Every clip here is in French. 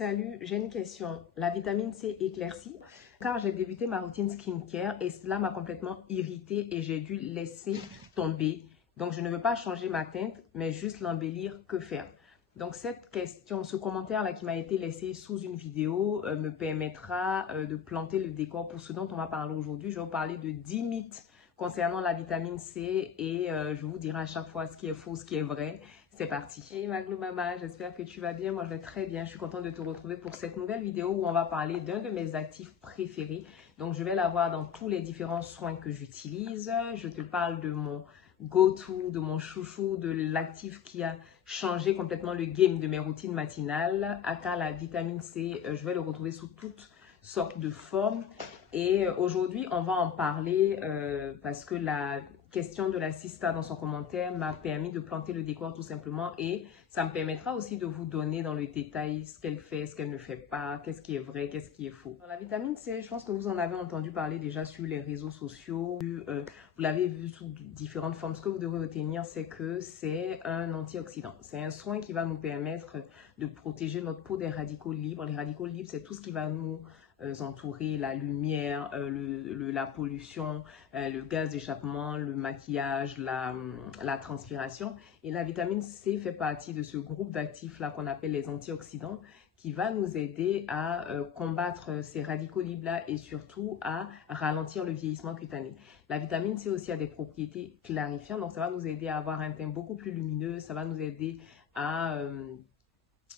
Salut, j'ai une question. La vitamine C éclaircie, car j'ai débuté ma routine skincare et cela m'a complètement irritée et j'ai dû laisser tomber. Donc, je ne veux pas changer ma teinte, mais juste l'embellir. Que faire? Donc, cette question, ce commentaire-là qui m'a été laissé sous une vidéo me permettra de planter le décor pour ce dont on va parler aujourd'hui. Je vais vous parler de 10 mythes concernant la vitamine C et je vous dirai à chaque fois ce qui est faux, ce qui est vrai. C'est parti. Hey Maglo Mama, j'espère que tu vas bien. Moi, je vais très bien. Je suis contente de te retrouver pour cette nouvelle vidéo où on va parler d'un de mes actifs préférés. Donc, je vais l'avoir dans tous les différents soins que j'utilise. Je te parle de mon go-to, de mon chouchou, de l'actif qui a changé complètement le game de mes routines matinales. Aka, la vitamine C, je vais le retrouver sous toutes sortes de formes. Et aujourd'hui, on va en parler parce que la question de la Sista dans son commentaire m'a permis de planter le décor tout simplement et ça me permettra aussi de vous donner dans le détail ce qu'elle fait, ce qu'elle ne fait pas, qu'est-ce qui est vrai, qu'est-ce qui est faux. Alors, la vitamine C, je pense que vous en avez entendu parler déjà sur les réseaux sociaux, vous l'avez vu sous différentes formes. Ce que vous devrez retenir, c'est que c'est un antioxydant. C'est un soin qui va nous permettre de protéger notre peau des radicaux libres. Les radicaux libres, c'est tout ce qui va nous entourer, la lumière, la pollution, le gaz d'échappement, le maquillage, la transpiration. Et la vitamine C fait partie de ce groupe d'actifs-là qu'on appelle les antioxydants qui va nous aider à combattre ces radicaux libres-là et surtout à ralentir le vieillissement cutané. La vitamine C aussi a des propriétés clarifiantes, donc ça va nous aider à avoir un teint beaucoup plus lumineux, ça va nous aider à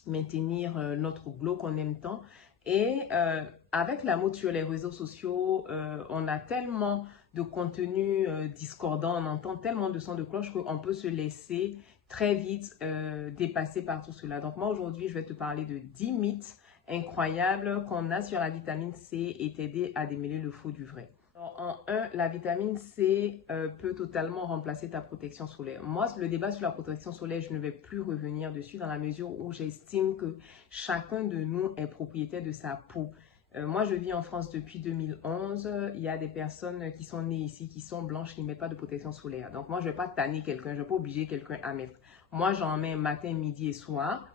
maintenir notre glow qu'on aime tant. Et avec la mode sur les réseaux sociaux, on a tellement de contenu discordant, on entend tellement de sons de cloche qu'on peut se laisser très vite dépasser par tout cela. Donc moi aujourd'hui, je vais te parler de 10 mythes incroyables qu'on a sur la vitamine C et t'aider à démêler le faux du vrai. Alors, en 1, la vitamine C peut totalement remplacer ta protection solaire. Moi, le débat sur la protection solaire, je ne vais plus revenir dessus dans la mesure où j'estime que chacun de nous est propriétaire de sa peau. Moi, je vis en France depuis 2011. Il y a des personnes qui sont nées ici, qui sont blanches, qui ne mettent pas de protection solaire. Donc, moi, je ne vais pas tanner quelqu'un, je ne vais pas obliger quelqu'un à mettre. Moi, j'en mets matin, midi et soir.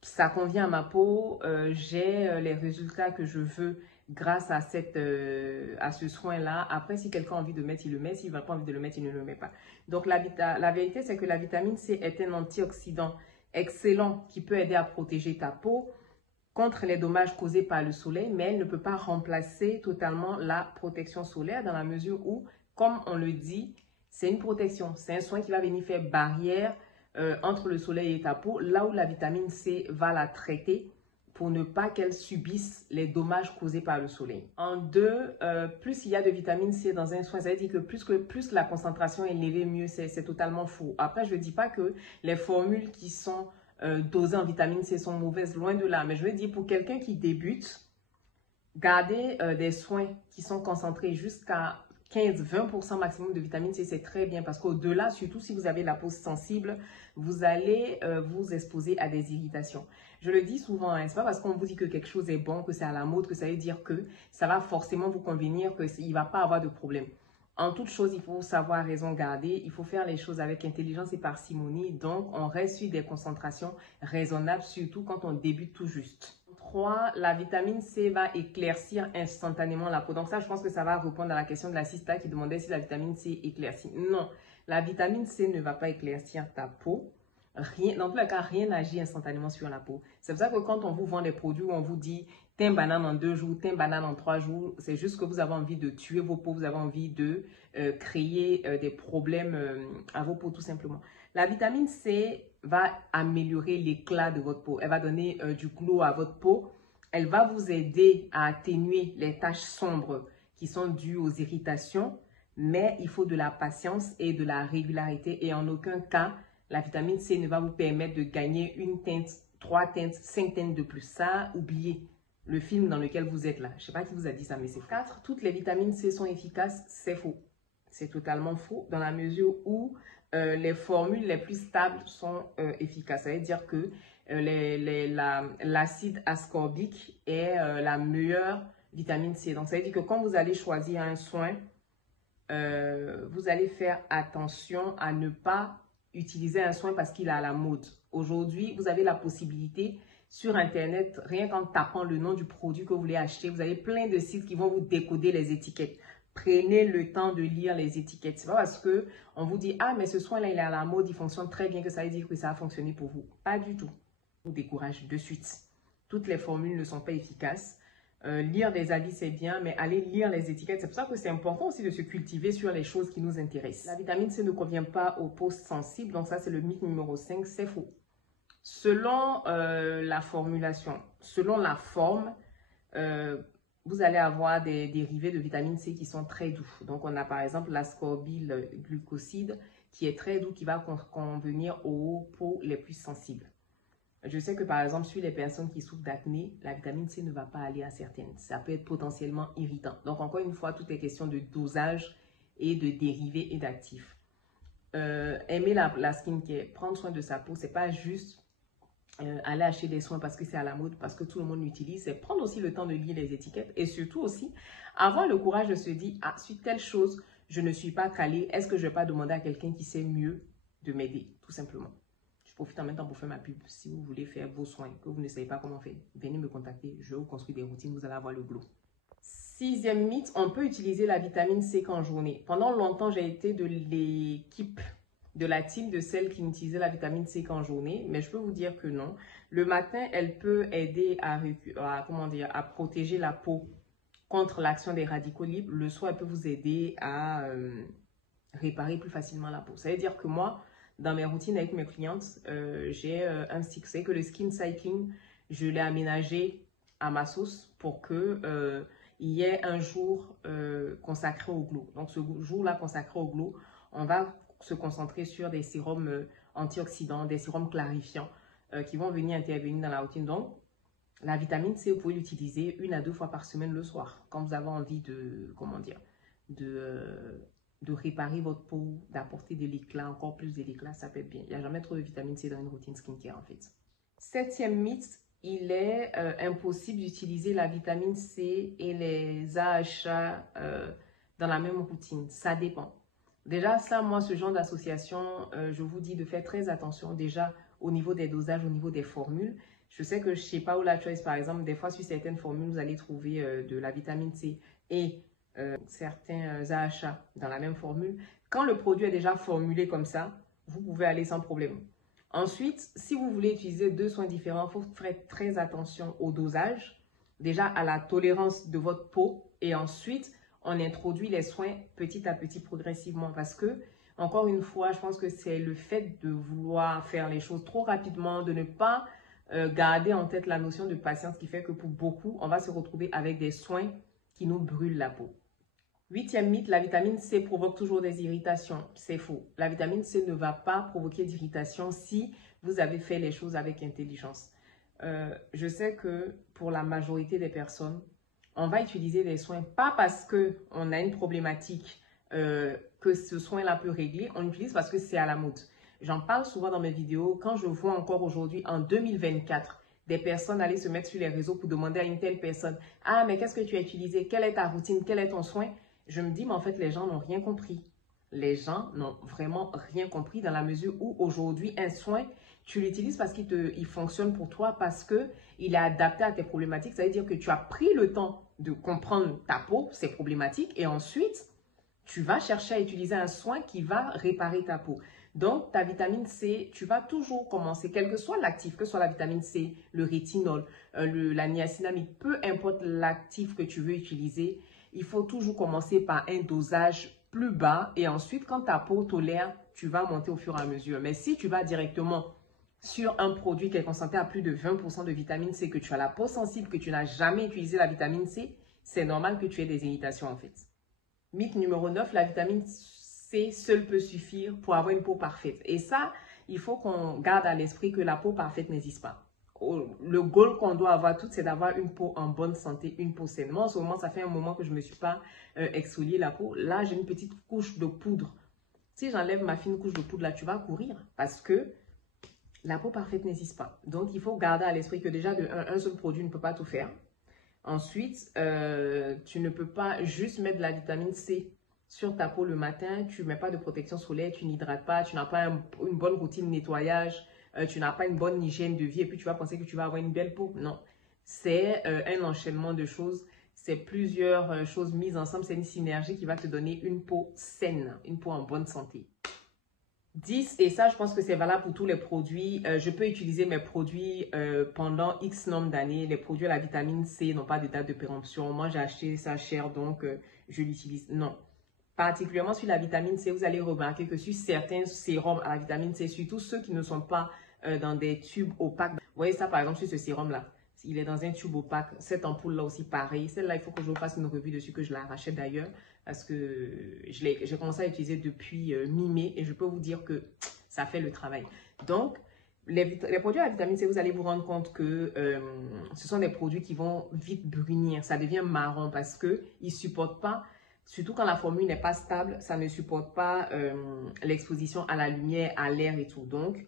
Ça convient à ma peau. J'ai les résultats que je veux grâce à ce soin-là. Après, si quelqu'un a envie de mettre, il le met. S'il n'a pas envie de le mettre, il ne le met pas. Donc, la vérité, c'est que la vitamine C est un antioxydant excellent qui peut aider à protéger ta peau contre les dommages causés par le soleil, mais elle ne peut pas remplacer totalement la protection solaire dans la mesure où, comme on le dit, c'est une protection. C'est un soin qui va venir faire barrière entre le soleil et ta peau, là où la vitamine C va la traiter pour ne pas qu'elle subisse les dommages causés par le soleil. En 2, plus il y a de vitamine C dans un soin, ça veut dire que plus la concentration est élevée, mieux c'est totalement faux. Après, je ne dis pas que les formules qui sont dosées en vitamine C sont mauvaises, loin de là. Mais je veux dire, pour quelqu'un qui débute, garder des soins qui sont concentrés jusqu'à 15-20% maximum de vitamine C, c'est très bien parce qu'au-delà, surtout si vous avez la peau sensible, vous allez vous exposer à des irritations. Je le dis souvent, hein, c'est pas parce qu'on vous dit que quelque chose est bon, que c'est à la mode, que ça veut dire que ça va forcément vous convenir, qu'il ne va pas avoir de problème. En toute chose, il faut savoir raison garder, il faut faire les choses avec intelligence et parcimonie, donc on reste sur des concentrations raisonnables, surtout quand on débute tout juste. 3, la vitamine C va éclaircir instantanément la peau. Donc ça, je pense que ça va répondre à la question de la Sista qui demandait si la vitamine C éclaircit. Non, la vitamine C ne va pas éclaircir ta peau. Rien, dans tous les cas, rien n'agit instantanément sur la peau. C'est pour ça que quand on vous vend des produits où on vous dit teint banane en 2 jours, teint banane en 3 jours, c'est juste que vous avez envie de tuer vos peaux, vous avez envie de créer des problèmes à vos peaux tout simplement. La vitamine C va améliorer l'éclat de votre peau. Elle va donner du glow à votre peau. Elle va vous aider à atténuer les taches sombres qui sont dues aux irritations, mais il faut de la patience et de la régularité et en aucun cas, la vitamine C ne va vous permettre de gagner une teinte, 3 teintes, 5 teintes de plus. Ça, oubliez le film dans lequel vous êtes là. Je ne sais pas qui vous a dit ça, mais c'est faux. 4, toutes les vitamines C sont efficaces, c'est faux. C'est totalement faux dans la mesure où les formules les plus stables sont efficaces. Ça veut dire que l'acide ascorbique est la meilleure vitamine C. Donc, ça veut dire que quand vous allez choisir un soin, vous allez faire attention à ne pas utiliser un soin parce qu'il est à la mode. Aujourd'hui, vous avez la possibilité Sur Internet, rien qu'en tapant le nom du produit que vous voulez acheter, vous avez plein de sites qui vont vous décoder les étiquettes. Prenez le temps de lire les étiquettes. C'est pas parce que on vous dit, ah, mais ce soin-là, il est à la mode, il fonctionne très bien, que ça veut dire que ça a fonctionné pour vous. Pas du tout. Vous décourage de suite. Toutes les formules ne sont pas efficaces. Lire des avis, c'est bien, mais aller lire les étiquettes, c'est pour ça que c'est important aussi de se cultiver sur les choses qui nous intéressent. La vitamine C ne convient pas aux peaux sensibles, donc ça, c'est le mythe numéro 5, c'est faux. Selon la formulation, selon la forme, vous allez avoir des dérivés de vitamine C qui sont très doux. Donc, on a par exemple l'ascorbyle glucoside qui est très doux, qui va convenir aux peaux les plus sensibles. Je sais que par exemple, sur les personnes qui souffrent d'acné, la vitamine C ne va pas aller à certaines. Ça peut être potentiellement irritant. Donc, encore une fois, tout est question de dosage et de dérivés et d'actifs. Aimer la skincare, prendre soin de sa peau, c'est pas juste aller acheter des soins parce que c'est à la mode, parce que tout le monde l'utilise. C'est prendre aussi le temps de lire les étiquettes et surtout aussi avoir le courage de se dire, ah, sur telle chose, je ne suis pas calée. Est-ce que je ne vais pas demander à quelqu'un qui sait mieux de m'aider, tout simplement. Je profite en même temps pour faire ma pub. Si vous voulez faire vos soins, que vous ne savez pas comment faire, venez me contacter. Je vous construis des routines, vous allez avoir le glow. 6e mythe, on peut utiliser la vitamine C qu'en journée. Pendant longtemps, j'ai été de l'équipe, de la team de celles qui n'utilisaient la vitamine C qu'en journée, mais je peux vous dire que non. Le matin, elle peut aider à protéger la peau contre l'action des radicaux libres. Le soir, elle peut vous aider à réparer plus facilement la peau. Ça veut dire que moi, dans mes routines avec mes clientes, j'ai un cycle. C'est que le skin cycling, je l'ai aménagé à ma sauce pour que il y ait un jour consacré au glow. Donc, ce jour-là consacré au glow, on va se concentrer sur des sérums antioxydants, des sérums clarifiants qui vont venir intervenir dans la routine. Donc, la vitamine C, vous pouvez l'utiliser 1 à 2 fois par semaine le soir, quand vous avez envie de, de réparer votre peau, d'apporter de l'éclat, encore plus de l'éclat, ça peut être bien. Il n'y a jamais trop de vitamine C dans une routine skincare en fait. 7e mythe, il est impossible d'utiliser la vitamine C et les AHA dans la même routine. Ça dépend. Déjà, ça, moi, ce genre d'association, je vous dis de faire très attention déjà au niveau des dosages, au niveau des formules. Je sais que chez Paola Choice, par exemple, des fois, sur certaines formules, vous allez trouver de la vitamine C et certains AHA dans la même formule. Quand le produit est déjà formulé comme ça, vous pouvez aller sans problème. Ensuite, si vous voulez utiliser 2 soins différents, il faut faire très attention au dosage, déjà à la tolérance de votre peau et ensuite, on introduit les soins petit à petit progressivement parce que, encore une fois, je pense que c'est le fait de vouloir faire les choses trop rapidement, de ne pas garder en tête la notion de patience qui fait que pour beaucoup, on va se retrouver avec des soins qui nous brûlent la peau. 8e mythe, la vitamine C provoque toujours des irritations. C'est faux. La vitamine C ne va pas provoquer d'irritation si vous avez fait les choses avec intelligence. Je sais que pour la majorité des personnes, on va utiliser des soins pas parce qu'on a une problématique que ce soin-là peut régler. On l'utilise parce que c'est à la mode. J'en parle souvent dans mes vidéos. Quand je vois encore aujourd'hui, en 2024, des personnes aller se mettre sur les réseaux pour demander à une telle personne « Ah, mais qu'est-ce que tu as utilisé? Quelle est ta routine? Quel est ton soin ?» Je me dis, mais en fait, les gens n'ont rien compris. Les gens n'ont vraiment rien compris dans la mesure où aujourd'hui, un soin, tu l'utilises parce qu'il fonctionne pour toi, parce qu'il est adapté à tes problématiques. Ça veut dire que tu as pris le temps de comprendre ta peau, ses problématiques, et ensuite, tu vas chercher à utiliser un soin qui va réparer ta peau. Donc, ta vitamine C, tu vas toujours commencer, quel que soit l'actif, que ce soit la vitamine C, le rétinol, la niacinamide, peu importe l'actif que tu veux utiliser, il faut toujours commencer par un dosage plus bas et ensuite, quand ta peau tolère, tu vas monter au fur et à mesure. Mais si tu vas directement sur un produit qui est concentré à plus de 20% de vitamine C, que tu as la peau sensible, que tu n'as jamais utilisé la vitamine C, c'est normal que tu aies des irritations en fait. Mythe numéro 9, la vitamine C seule peut suffire pour avoir une peau parfaite. Et ça, il faut qu'on garde à l'esprit que la peau parfaite n'existe pas. Le goal qu'on doit avoir toutes, c'est d'avoir une peau en bonne santé, une peau saine. Moi, en ce moment, ça fait un moment que je ne me suis pas exfolié la peau. Là, j'ai une petite couche de poudre. Si j'enlève ma fine couche de poudre, là, tu vas courir parce que la peau parfaite n'existe pas. Donc, il faut garder à l'esprit que déjà, un seul produit ne peut pas tout faire. Ensuite, tu ne peux pas juste mettre de la vitamine C sur ta peau le matin. Tu ne mets pas de protection solaire, tu n'hydrates pas, tu n'as pas une bonne routine de nettoyage tu n'as pas une bonne hygiène de vie et puis tu vas penser que tu vas avoir une belle peau. Non, c'est un enchaînement de choses. C'est plusieurs choses mises ensemble. C'est une synergie qui va te donner une peau saine, une peau en bonne santé. 10, et ça, je pense que c'est valable pour tous les produits. Je peux utiliser mes produits pendant X nombre d'années. Les produits à la vitamine C n'ont pas de date de péremption. Moi, j'ai acheté ça cher, donc je l'utilise. Non. Particulièrement sur la vitamine C, vous allez remarquer que sur certains sérums à la vitamine C, surtout ceux qui ne sont pas dans des tubes opaques. Vous voyez ça, par exemple, sur ce sérum-là. Il est dans un tube opaque. Cette ampoule-là aussi, pareil. Celle-là, il faut que je vous fasse une revue dessus, que je la rachète d'ailleurs. Parce que j'ai commencé à l'utiliser depuis mi-mai et je peux vous dire que ça fait le travail. Donc, les produits à la vitamine C, vous allez vous rendre compte que ce sont des produits qui vont vite brunir. Ça devient marron parce qu'ils ne supportent pas, surtout quand la formule n'est pas stable, ça ne supporte pas l'exposition à la lumière, à l'air et tout. Donc,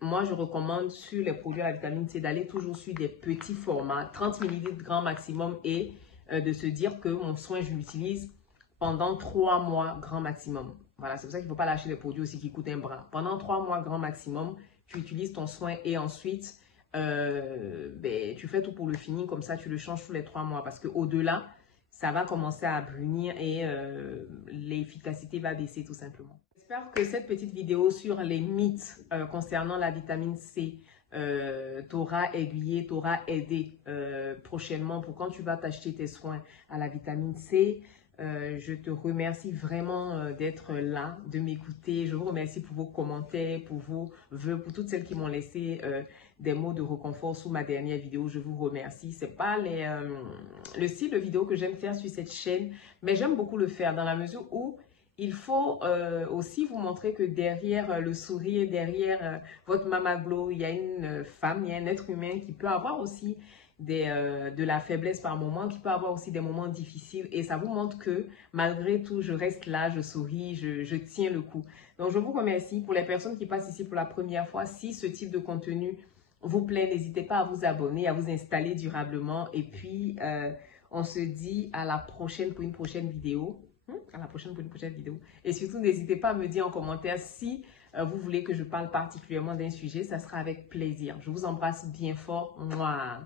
moi, je recommande sur les produits à la vitamine C d'aller toujours sur des petits formats, 30 ml grand maximum et de se dire que mon soin, je l'utilise pendant 3 mois grand maximum. Voilà, c'est pour ça qu'il ne faut pas lâcher des produits aussi qui coûtent un bras. Pendant 3 mois grand maximum, tu utilises ton soin et ensuite, tu fais tout pour le finir. Comme ça, tu le changes tous les 3 mois parce qu'au-delà, ça va commencer à brunir et l'efficacité va baisser tout simplement. J'espère que cette petite vidéo sur les mythes concernant la vitamine C t'aura aiguillé, t'aura aidé prochainement pour quand tu vas t'acheter tes soins à la vitamine C. Je te remercie vraiment d'être là, de m'écouter. Je vous remercie pour vos commentaires, pour vos vœux, pour toutes celles qui m'ont laissé des mots de réconfort sous ma dernière vidéo. Je vous remercie. C'est pas le style de vidéo que j'aime faire sur cette chaîne, mais j'aime beaucoup le faire dans la mesure où il faut aussi vous montrer que derrière le sourire, derrière votre Mama Glow, il y a une femme, il y a un être humain qui peut avoir aussi de la faiblesse par moment, qui peut avoir aussi des moments difficiles. Et ça vous montre que malgré tout, je reste là, je souris, je tiens le coup. Donc, je vous remercie. Pour les personnes qui passent ici pour la première fois, si ce type de contenu vous plaît, n'hésitez pas à vous abonner, à vous installer durablement. Et puis, on se dit à la prochaine pour une prochaine vidéo. À la prochaine pour une prochaine vidéo. Et surtout, n'hésitez pas à me dire en commentaire si vous voulez que je parle particulièrement d'un sujet. Ça sera avec plaisir. Je vous embrasse bien fort. Mouah.